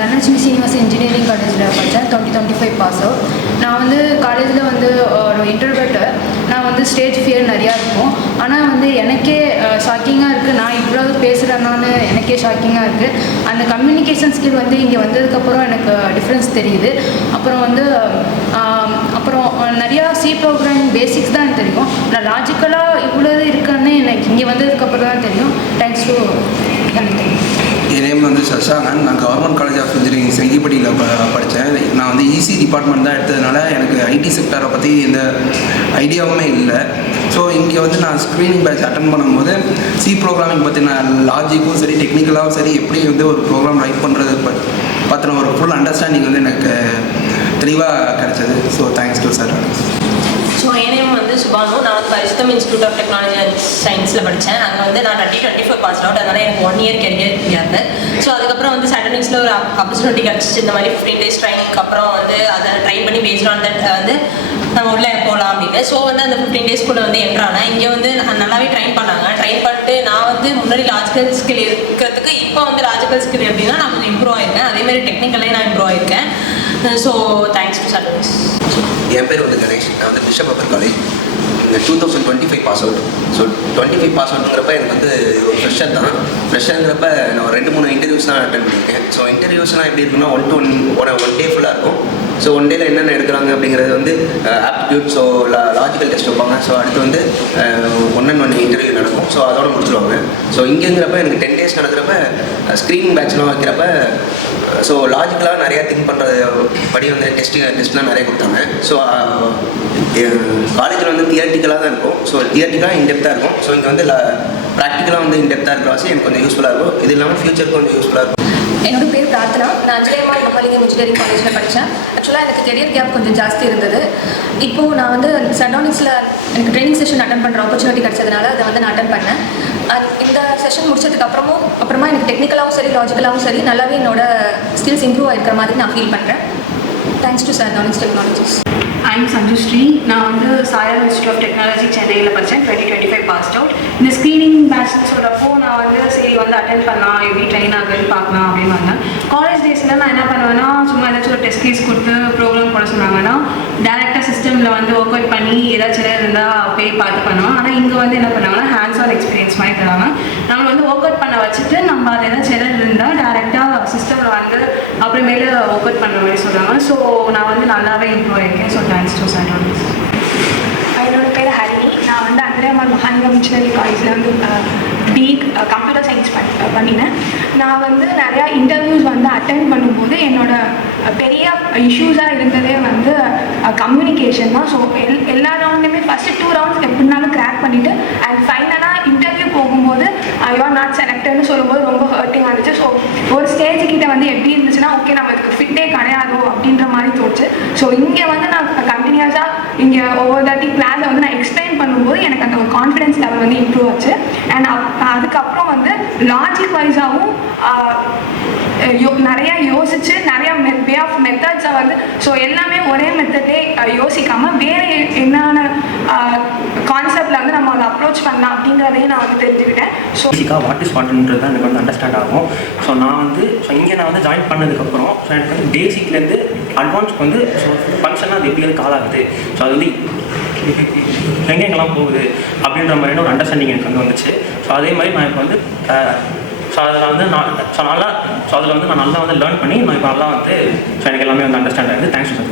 Dhanalakshmi Srinivas engineering காலேஜில் படித்தேன். 2025 pass out. நான் வந்து காலேஜில் வந்து ஒரு இன்ட்ரோவர்ட்டு. நான் வந்து ஸ்டேஜ் ஃபியர் நிறையா இருக்கும். ஆனால் வந்து எனக்கே ஷாக்கிங்காக இருக்குது. நான் இவ்வளோ பேசுகிறேன்னான்னு எனக்கே ஷாக்கிங்காக இருக்குது. அந்த கம்யூனிகேஷன் ஸ்கில் வந்து இங்கே வந்ததுக்கப்புறம் எனக்கு டிஃப்ரென்ஸ் தெரியுது. அப்புறம் வந்து நிறையா சி ப்ரோக்ராமிங் பேசிக்ஸ் தான் எனக்கு தெரியும். நான் லாஜிக்கலாக இவ்வளோ இருக்குன்னு எனக்கு இங்கே வந்ததுக்கப்புறம் தான் தெரியும். தேங்க்ஸ் டு எனக்கு. என் நேம் வந்து சஷாங்கன். நான் கவர்மெண்ட் காலேஜ் ஆஃப் இன்ஜினியரிங் செங்கிப்பட்டியில் படித்தேன். நான் வந்து ஈசி டிபார்ட்மெண்ட் தான் எடுத்ததுனால எனக்கு ஐடி செக்டரை பற்றி எந்த ஐடியாவுமே இல்லை. ஸோ இங்கே வந்து நான் ஸ்க்ரீனிங் பேட்ச் அட்டன் பண்ணும்போது சி ப்ரோக்ராமிங் பற்றின லாஜிக்கும் சரி டெக்னிக்கலாகவும் சரி எப்படி வந்து ஒரு ப்ரோக்ராம் ரைட் பண்ணுறது பற்றின ஒரு ஃபுல் அண்டர்ஸ்டாண்டிங் வந்து எனக்கு தெளிவாக கிடச்சிது. So thanks to sir. So N name வந்து சுபானு. நான் வந்து பரிசுத்தம் இன்ஸ்டியூட் ஆஃப் டெக்னாலஜி அண்ட் சயின்ஸில் படித்தேன். அங்கே வந்து நான் 2024 பாஸ் அவுட். அதனால் எனக்கு 1 இயர் கேரியர் இருந்தேன். ஸோ அதுக்கப்புறம் வந்து சாட்டர்னிங்ஸில் ஒரு ஆப்பர்ச்சுனிட்டி கிடச்சிச்சு. இந்த மாதிரி 15 days ட்ரைனிங்க்கு அப்புறம் வந்து அதை ட்ரை பண்ணி பேஸ்ட் ஆன் தட் வந்து நம்ம உள்ளே போகலாம் அப்படின்னு. ஸோ வந்து அந்த 15 daysக்குள்ளே வந்து என்ட்ரானேன். இங்கே வந்து நல்லாவே ட்ரைன் பண்ணாங்க. ட்ரைன் பண்ணிட்டு நான் வந்து முன்னாடி லாஜிக்கல் ஸ்கில் இருக்கிறதுக்கு இப்போ வந்து லாஜிக்கல் ஸ்கில் எப்படின்னா நான் கொஞ்சம் இம்ப்ரூவ் ஆகிருக்கேன். அதேமாதிரி டெக்னிக்கலே நான் இம்ப்ரூவ் ஆகிருக்கேன். ஸோ தேங்க்ஸ் டு சாட்டர்னிங்ஸ். என் பேர் வந்து கணேஷ். நான் வந்து பிஷப் அப்பர் காலேஜ் இந்த 2025 பாஸ் அவுட். ஸோ 25 பாஸ் அவுட்டுங்கிறப்ப எனக்கு வந்து ஒரு ஃப்ரெஷர் தான். ஃப்ரெஷருங்கிறப்ப நான் 2-3 இன்டர்வியூஸ் தான் அட்டன் பண்ணியிருக்கேன். ஸோ இன்டர்வியூஸ்லாம் எப்படி இருக்குன்னா 1 டே ஃபுல்லாக இருக்கும். ஸோ 1 டேயில் என்னென்ன எடுக்கிறாங்க அப்படிங்கிறது வந்து ஆப்டிடியூட், ஸோ லாஜிக்கல் டெஸ்ட் வைப்பாங்க. ஸோ அடுத்து வந்து 1-on-1 இன்டர்வியூ நடக்கும். ஸோ அதோட முடிச்சுருவாங்க. ஸோ இங்கேங்கிறப்ப எனக்கு 10 days நடக்கிறப்ப ஸ்க்ரீனிங் பேட்ச்லாம் வைக்கிறப்ப ஸோ லாஜிக்கலாக நிறையா திங்க் பண்ணுறது படி வந்து டெஸ்ட்லாம் நிறைய கொடுத்தாங்க. ஸோ காலேஜில் வந்து தியரிட்டிக்கலாக தான் இருக்கும். ஸோ தியரிட்டிக்கலாக இன்டெப்த்தாக இருக்கும். ஸோ இங்கே வந்து ப்ராக்டிக்கலாக வந்து இன்டெப்த்தாக இருக்கிற வாசி எனக்கு கொஞ்சம் யூஸ்ஃபுல்லாக இருக்கும். இது இல்லாமல் ஃபியூச்சருக்கு கொஞ்சம் யூஸ்ஃபுல்லாக இருக்கும். என்னோட பேர் பிரார்த்தனா. நான் அஞ்சலியம்மாள் மகாலிங்கம் இன்ஜினியரிங் காலேஜில் படித்தேன். ஆக்சுவலாக எனக்கு கெரியர் கேப் கொஞ்சம் ஜாஸ்தி இருந்தது. இப்போது நான் வந்து சட்டவுனிக்ஸில் எனக்கு ட்ரைனிங் செஷன் அட்டன் பண்ணுற ஆப்பர்ச்சுனிட்டி கிடச்சதுனால அதை வந்து நான் அட்டன் பண்ணேன். இந்த செஷன் முடிச்சதுக்கு அப்புறமா எனக்கு டெக்னிக்கலாகவும் சரி லாஜிக்கலாகவும் சரி நல்லாவே என்னோட ஸ்கில்ஸ் இம்ப்ரூவ் ஆகிருக்கிற மாதிரி நான் ஃபீல் பண்ணுறேன். தேங்க்ஸ் டு சட்டவுனிக்ஸ் டெக்னாலஜிஸ். ஐம் சஞ்சுஸ்ரீ. நான் வந்து சாயா இன்ஸ்டியூட் ஆஃப் டெக்னாலஜி சென்னையில் படித்தேன். 2025 பாஸ் அவுட். இந்த ஸ்க்ரீனிங் பேட்ச்னு சொல்கிறப்போ நான் வந்து சரி வந்து அட்டென்ட் பண்ணலாம், எப்படி ட்ரெயின் ஆகுதுன்னு பார்க்கலாம் அப்படின்னு வந்தேன். காலேஜ் டேஸில் நான் என்ன பண்ணுவேன்னா சும்மா ஏதாச்சும் ஒரு டெஸ்ட் கேஸ் கொடுத்து ப்ரோக்ராம் போட சொன்னாங்கன்னா டேரெக்டாக சிஸ்டமில் வந்து ஒர்க் அவுட் பண்ணி ஏதாச்சும் இருந்தால் போய் பார்த்து பண்ணுவேன். ஆனால் இங்கே வந்து என்ன பண்ணாங்கன்னா ஹேண்ட்ஸ் ஆன் எக்ஸ்பீரியன்ஸ் மாதிரி தராங்க. நம்மளை வந்து ஒர்க் அவுட் பண்ண வச்சுட்டு நம்ம அது ஏதாச்சும் இருந்தால் டேரெக்டாக சிஸ்டமில் வந்து அப்புறமேல ஒர்க் அவுட் பண்ணுற மாதிரி சொல்கிறாங்க. ஸோ நான் வந்து நல்லாவே இம்ப்ரூவ் ஆகிருக்கேன். ஸோ தேங்க்ஸ் டு சாட்டர்னிக்ஸ். என்னோட பேர் ஹரிணி. நான் வந்து அஞ்சலியம்மாள் மகாலிங்கம் இன்ஜினியரிங் காலேஜில் வந்து பிஇ கம்ப்யூட்டர் சயின்ஸ் பண்ணினேன். நான் வந்து நிறையா இன்டர்வியூஸ் வந்து அட்டென்ட் பண்ணும்போது என்னோட பெரிய இஷ்யூஸாக இருந்ததே வந்து கம்யூனிகேஷன் தான். ஸோ எல்லா ரவுண்ட்லேயுமே ஃபஸ்ட்டு 2 ரவுண்ட்ஸ் எப்படினாலும் கிராக் பண்ணிவிட்டு அண்ட் ஃபைனலாக இன்டர்வியூ போகும்போது யூ ஆர் நாட் செலக்டட்னு சொல்லும்போது ரொம்ப ஹர்ட்டிங் வந்துச்சு. ஸோ ஒரு ஸ்டேஜுக்கிட்ட வந்து எப்படி இருந்துச்சுன்னா ஓகே நம்ம இதுக்கு ஃபிட்டே கிடையாதோ அப்படின்ற மாதிரி தோணுச்சு. ஸோ இங்கே வந்து நான் கண்டினியூஸாக இங்கே ஒவ்வொரு தாட்டி கிளாஸை வந்து நான் எக்ஸ்பிளைன் பண்ணும்போது எனக்கு அந்த ஒரு கான்ஃபிடன்ஸ் லெவல் வந்து இம்ப்ரூவ் ஆச்சு. அண்ட் அதுக்கப்புறம் வந்து லாஜிக் வைஸாகவும் நிறையா யோசிச்சு நிறையா வே ஆஃப் மெத்தட்ஸை வந்து ஸோ எல்லாமே ஒரே மெத்தட்லே யோசிக்காமல் வேறு என்னென்ன கான்செப்டில் வந்து நம்ம அதை அப்ரோச் பண்ணலாம் அப்படிங்கிறதையும் நான் வந்து தெரிஞ்சுக்கிட்டேன். ஸோ பேசிக்காக வாட் இஸ் வாட்ன்றது தான் எனக்கு வந்து அண்டர்ஸ்டாண்ட் ஆகும். ஸோ நான் வந்து இங்கே நான் வந்து ஜாயின் பண்ணதுக்கப்புறம் ஸோ எனக்கு வந்து பேசிக்லேருந்து அட்வான்ஸ்க்கு வந்து ஸோ ஃபங்க்ஷனாக அது எப்படி கால் ஆகுது, ஸோ அது வந்து எங்கெங்கெல்லாம் போகுது அப்படின்ற மாதிரியான ஒரு அண்டர்ஸ்டாண்டிங் எனக்கு வந்து வந்துச்சு. ஸோ அதே மாதிரி நான் இப்போ வந்து ஸோ அதில் வந்து நான் நல்லா வந்து லேர்ன் பண்ணி நான் இப்போ நல்லா வந்து ஸோ எனக்கு எல்லாமே வந்து அண்டர்ஸ்டாண்ட் ஆகுது. Thanks to